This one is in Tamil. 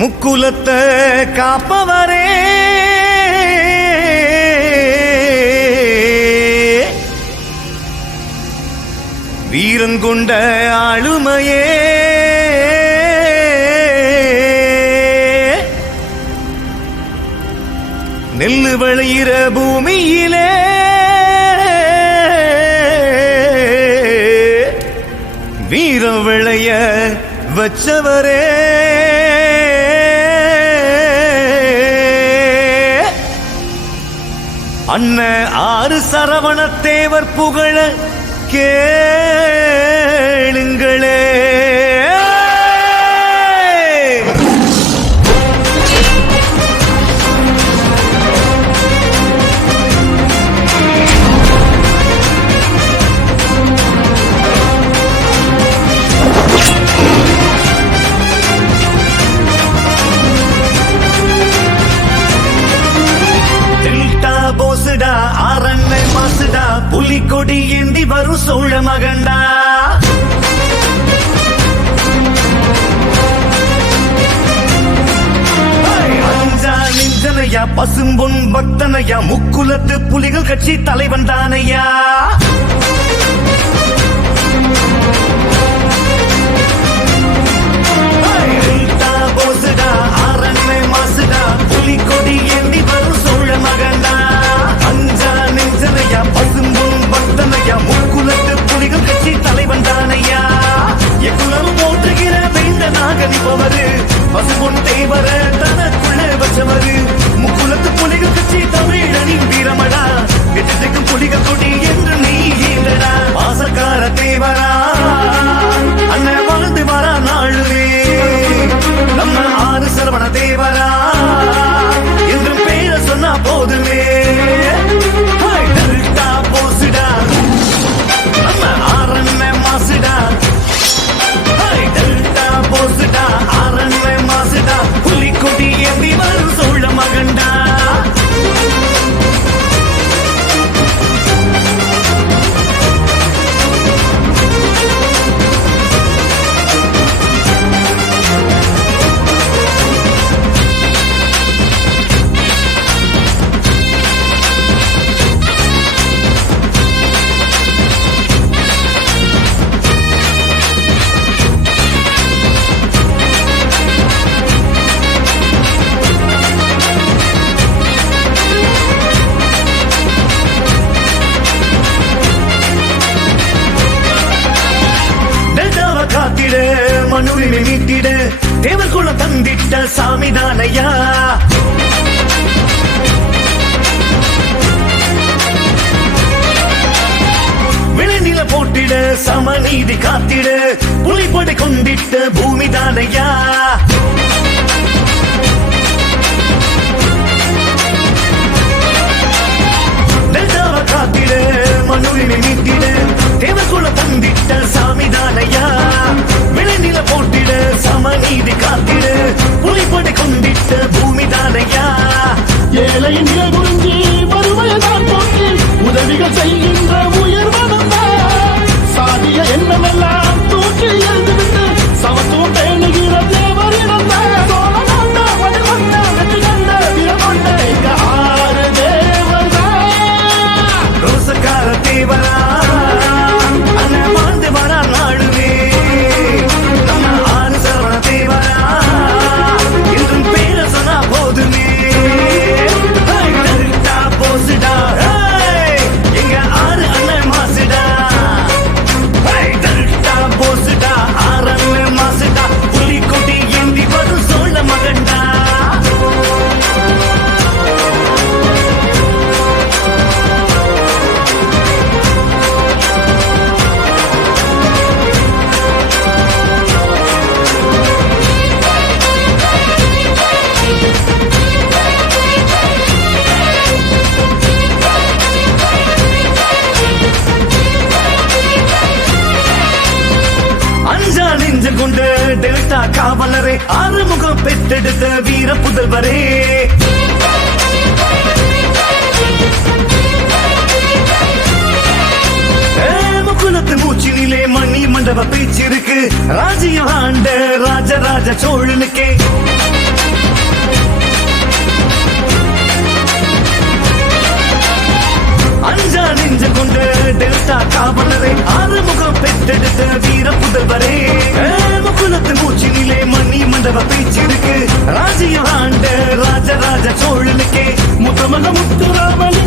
முக்குலத்தை காப்பவரே வீரங்கொண்ட ஆளுமையே நெல்லு விளையிற பூமியிலே வீரம் விளைய வச்சவரே அண்ணன் ஆறு சரவணத்தேவர் புகழ கேளுங்களே. ஆரண்ணை மாசுடா புலிக்கொடி ஏந்தி வரும் சோழ மகண்டா. அஞ்சா நெஞ்சனையா பசும்பொன் பக்தனையா முக்குலத்து புலிகள் கட்சி தலைவன் தானையா. போசுடா ஆரண்ணை மாசுடா புலிக்கொடி ஏந்தி வரும் சோழ மகண்டா. அஞ்சா நெஞ்சனையா பசும்பொன் பக்தனையா முக்குலத்து புலிகள் கட்சி தலைவன் தானையா. எக்குலம் போற்றுகிற வேண்டனாக நிற்பவரு பசும்பொன் தேவர தனக்குள்ள வச்சவரு. முக்குலத்து புலிகள் கட்சி தமிழனின் வீரமடா. எட்டுக்கும் புலிகள் கொடி என்று நீ ஏந்தடா. பாசக்கார தேவரா அண்ணன் வாழ்ந்து வரா நாளுமே நம்ம ஆறு சரவண தேவரா என்றும் பேர சொன்னா போதுமே. போசுடா நம்ம ஆரண்ண மாசுடா. போசுடா ஆரண்ண மாசுடா புலிக்கொடி ஏந்தி வரும் சோழ மகண்டா. மனுரிமை மீட்டிட தேவர் குல தந்திட்ட சாமிதானையா. விளைநில போட்டிட சமநீதி காத்திட புலிப்படை கொண்டிட்ட பூமிதானையா. காத்திட மனுரிமை மீட்டிட தேவர் குல தந்திட்ட சாமிதானையா. விளைநில போட்டிட சமநீதி காத்திட புலிப்படை கொண்டிட்ட பூமிதானையா. ஏழையின் நிலை குறிஞ்சி வறுமையதான் போக்கி உதவிகள் செய்கின்ற உயர்வனம் சாதிய எண்ணமெல்லாம் தூக்கி எழுந்துவிட்டு சமத்துவம் பேணுகிற தேவரிடம் வெற்றி கண்ட வீரமொண்ட எங்க ஆறு தேவர்தான். ரோசக்கார தேவரா அண்ணன் வாழ்ந்து வரா நாடுவே நம்ம ஆறு சரவண தேவரா என்றும் பேர சொன்னா போதுமே. போசுடா எங்க ஆறு அண்ணன் மாசுடா. போசுடா ஆறு அண்ணன் மாசுடா புலிக்கொடி ஏந்தி வரும் சோழ மகண்டா. கொண்ட டெல்டா காவலரே ஆறுமுகம் பெற்றெடுத்த வீர புதல்வரே. முக்குலத்து மூச்சினிலே மணி மண்டப பேச்சிருக்கு ராஜ்யம் ஆண்ட ராஜராஜ சோழனுக்கே. நெஞ்ச கொண்ட டெல்டா காவலரே ஆறுமுகம் பெற்றெடுத்த வீர புதல்வரே முகுலத்து மூச்சினிலே மணி மண்டப பேச்சிருக்கு ராஜ்யம் ஆண்ட ராஜராஜ சோழனுக்கே முத்தமக முத்துராமலிங்க